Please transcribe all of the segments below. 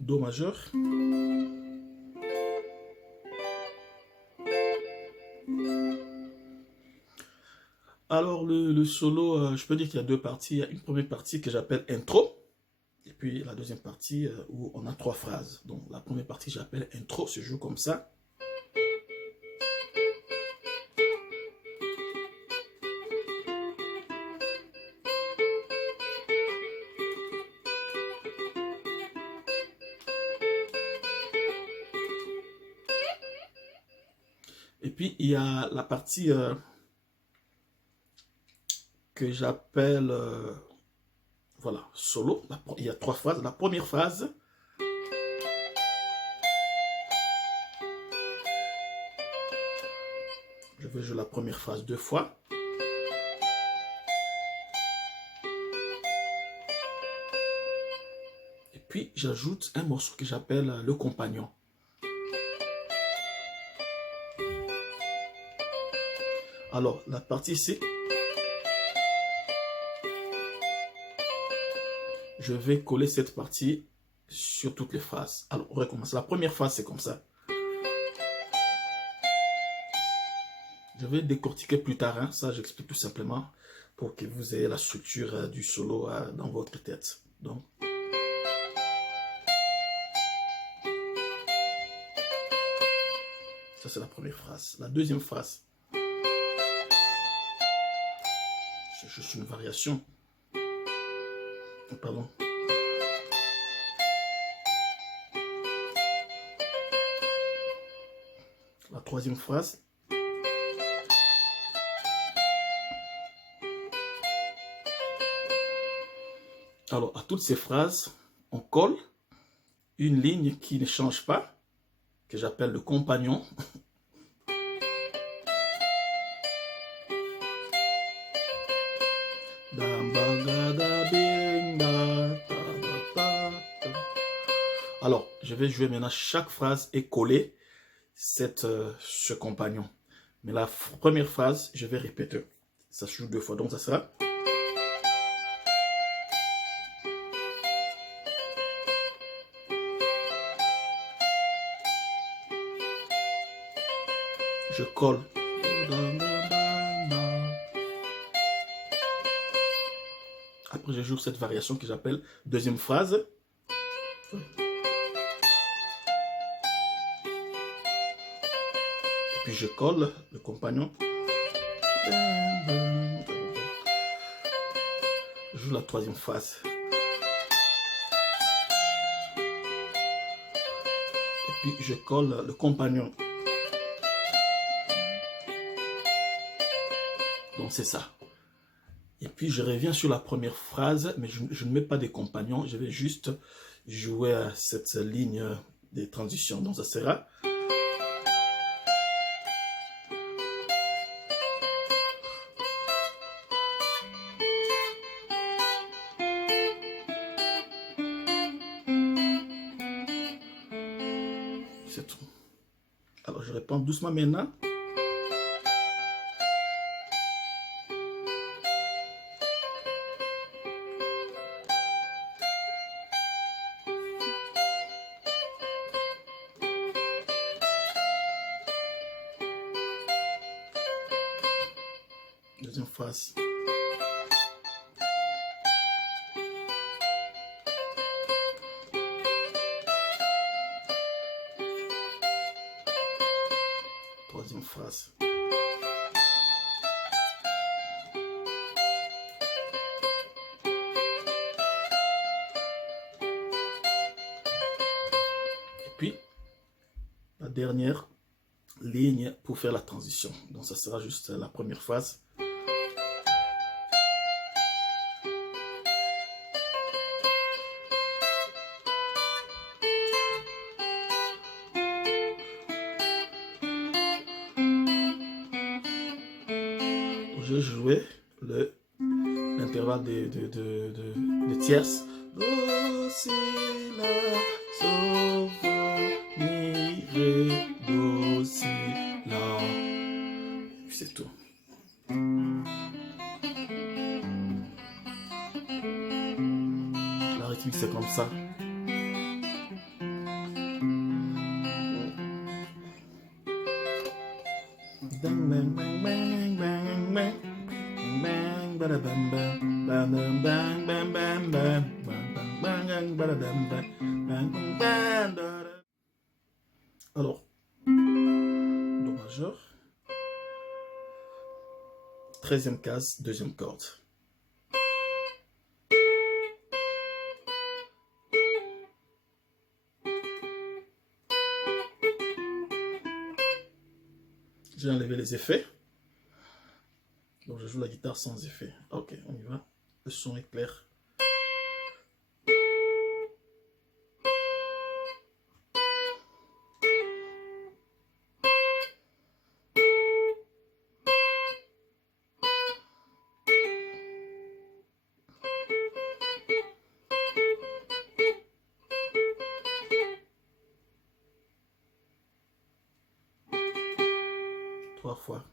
Do majeur. Alors le solo, je peux dire qu'il y a deux parties. Il y a une première partie que j'appelle intro. Et puis la deuxième partie où on a trois phrases. Donc la première partie j'appelle intro, se joue comme ça. Et puis il y a la partie que j'appelle voilà, solo. Il y a trois phrases. La première phrase, je vais jouer la première phrase deux fois. Et puis j'ajoute un morceau que j'appelle le compagnon. Alors la partie C, je vais coller cette partie sur toutes les phrases. Alors on recommence. La première phrase c'est comme ça. Je vais décortiquer plus tard, hein. Ça j'explique tout simplement pour que vous ayez la structure du solo dans votre tête. Donc, ça c'est la première phrase. La deuxième phrase, c'est juste une variation. Pardon. La troisième phrase. Alors, à toutes ces phrases, on colle une ligne qui ne change pas, que j'appelle le compagnon. Alors, je vais jouer maintenant chaque phrase et coller ce compagnon. Mais la première phrase, je vais répéter. Ça se joue deux fois, donc ça sera... Je colle. Après, je joue cette variation que j'appelle deuxième phrase. Et puis je colle le compagnon. Je joue la troisième phrase. Et puis je colle le compagnon. Donc c'est ça. Et puis je reviens sur la première phrase, mais je ne mets pas des compagnons, je vais juste jouer à cette ligne des transitions. Donc ça sera... C'est tout. Alors je réponds doucement maintenant. Deuxième phrase. Troisième phrase. Et puis, la dernière ligne pour faire la transition. Donc ça sera juste la première phrase. Je jouais l'intervalle de tierces. Do, si, la, sol, fa, mi, ré, do, si, la. Et puis c'est tout. La rythmique c'est comme ça. Bang, bang, bang, bang, bang, bang. Bang, bada, bam, bam, bam, bam, bang, bam, bam, bam, bang, bang, bang, bada, bam, bam, bang, bang, bam, da, da. Alors, do majeur, 13e case, deuxième corde. J'ai enlevé les effets. Donc je joue la guitare sans effet. Ok, on y va. Le son est clair. Trois fois.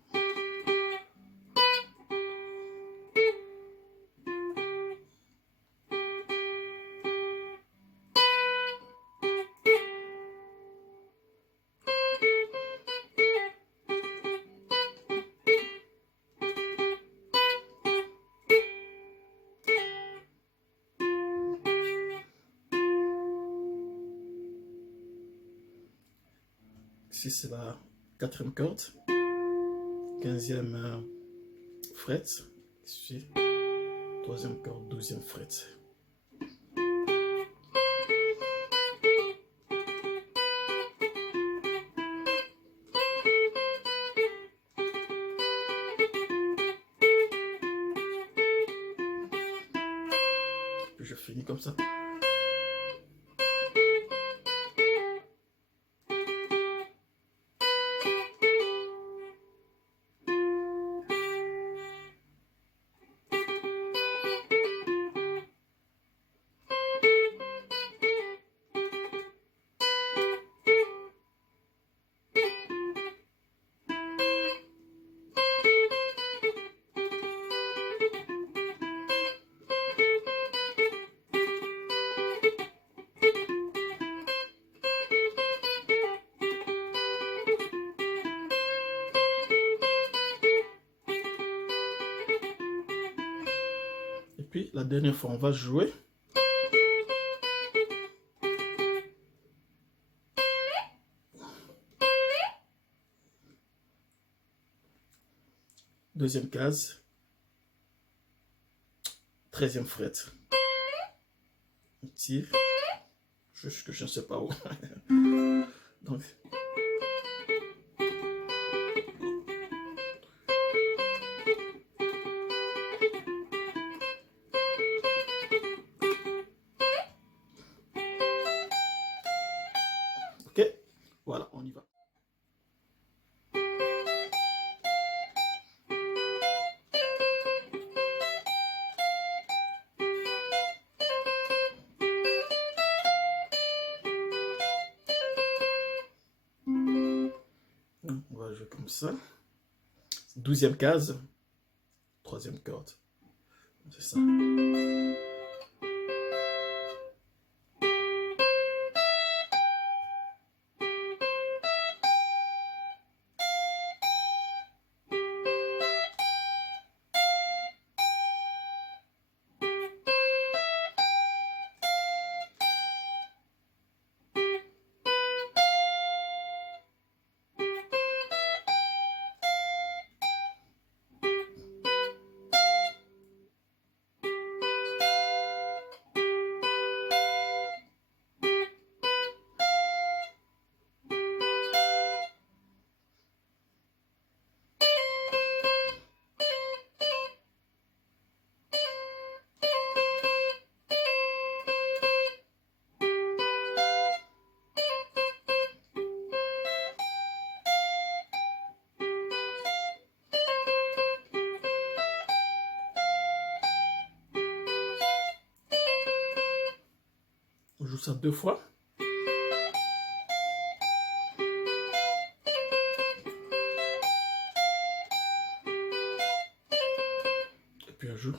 Ici c'est la quatrième corde. 15e fret. Ici, troisième corde, 12e fret. Puis je finis comme ça. Et puis la dernière fois, on va jouer. Deuxième case. 13e fret. On tire. Jusque je ne sais pas où. Donc. jouer comme ça. 12e case, 3e corde. C'est ça. On joue ça 2 fois. Et puis on joue.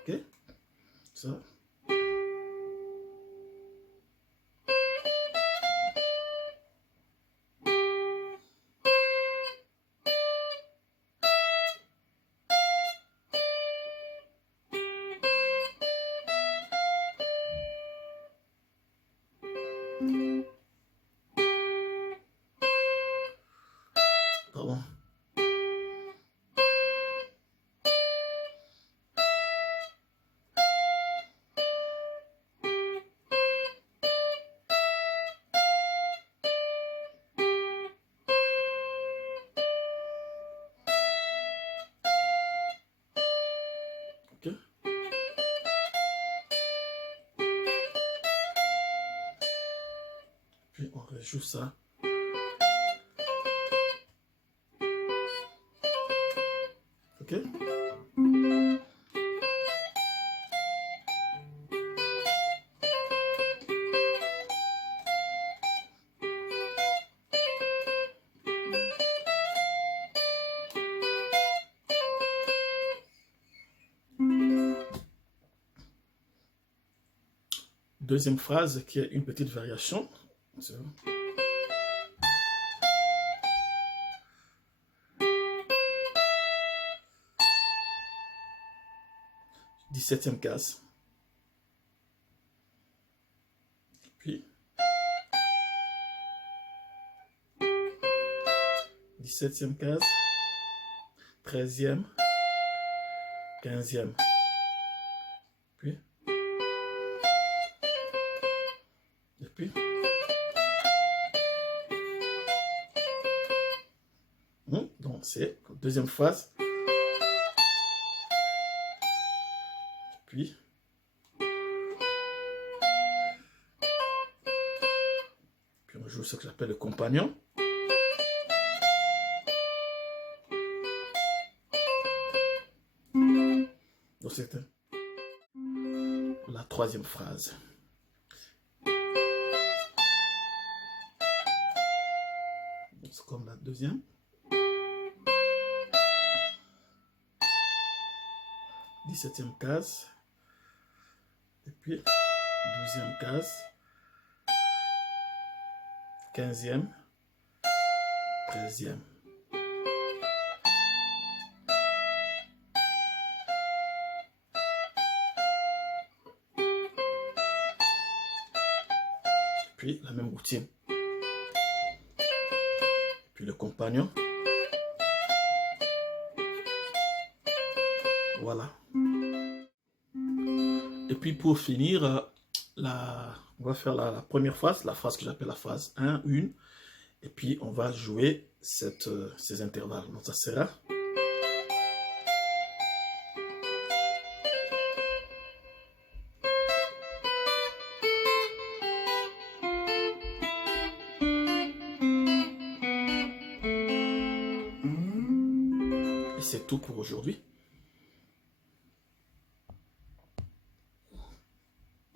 Ok. Ça. Pardon. Ok. Puis on rejoue ça. Ok. Deuxième phrase qui est une petite variation. 17e case. Puis 17e case, 13e, 15e. Puis et puis donc c'est deuxième phrase. Puis on joue ce que j'appelle le compagnon. Donc c'est la troisième phrase. C'est comme la deuxième. Dix-septième case. Et puis 12e case. 15e. 13e. Puis la même routine. Puis le compagnon. Voilà. Et puis pour finir, on va faire la première phrase, la phrase que j'appelle la phrase 1, 1. Et puis on va jouer ces intervalles. Donc ça sera. Et c'est tout pour aujourd'hui.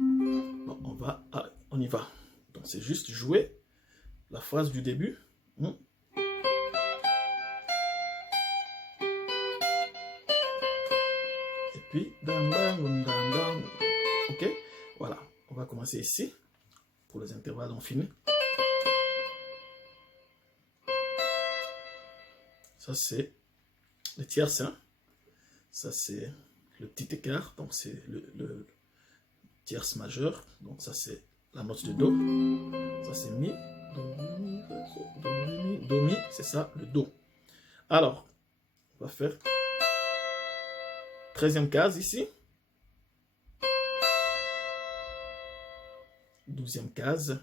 Bon, on y va. Donc c'est juste jouer la phrase du début. Et puis, ok, voilà, on va commencer ici, pour les intervalles, on finit. Ça, c'est le tierce, hein. Ça, c'est le petit écart, donc c'est le tierce majeur. Donc ça, c'est la note de Do. Ça, c'est Mi, Do, Mi, Do, Mi, Do, Mi, c'est ça, le Do. Alors, on va faire 13e case ici. 12e case.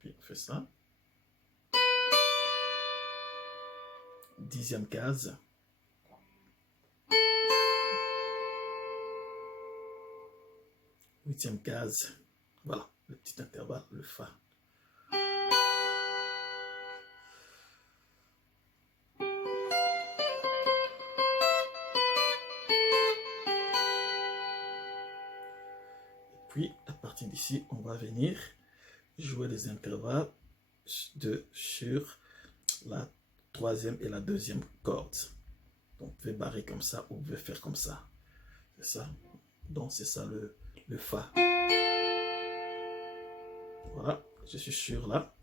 Puis on fait ça. 10e case. 8e case. Voilà, le petit intervalle, le Fa. Puis, à partir d'ici, on va venir jouer les intervalles sur la 3e et la 2e corde. Donc, vous pouvez barrer comme ça ou vous pouvez faire comme ça. C'est ça. Donc, c'est ça le Fa. Voilà, je suis sur là.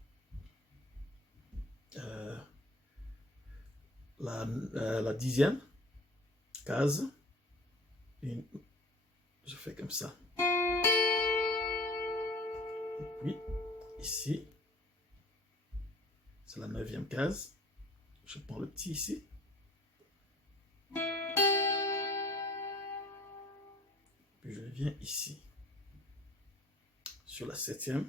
La 10e case. Je fais comme ça. Et puis, ici, c'est la 9e case. Je prends le petit ici. Puis je viens ici. Sur la 7e.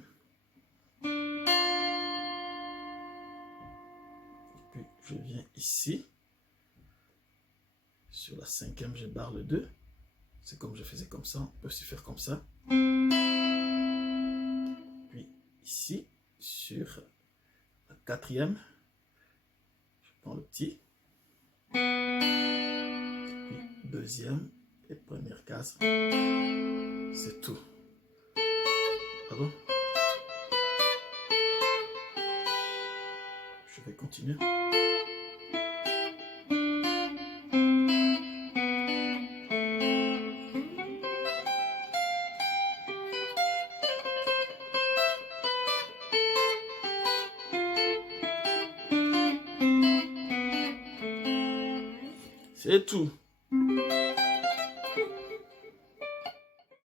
Puis je viens ici. Sur la 5e, je barre le 2. C'est comme je faisais comme ça. On peut aussi faire comme ça. Puis ici, sur la 4e, je prends le petit. Puis 2e et première case. C'est tout. Pardon. Je vais continuer. C'est tout.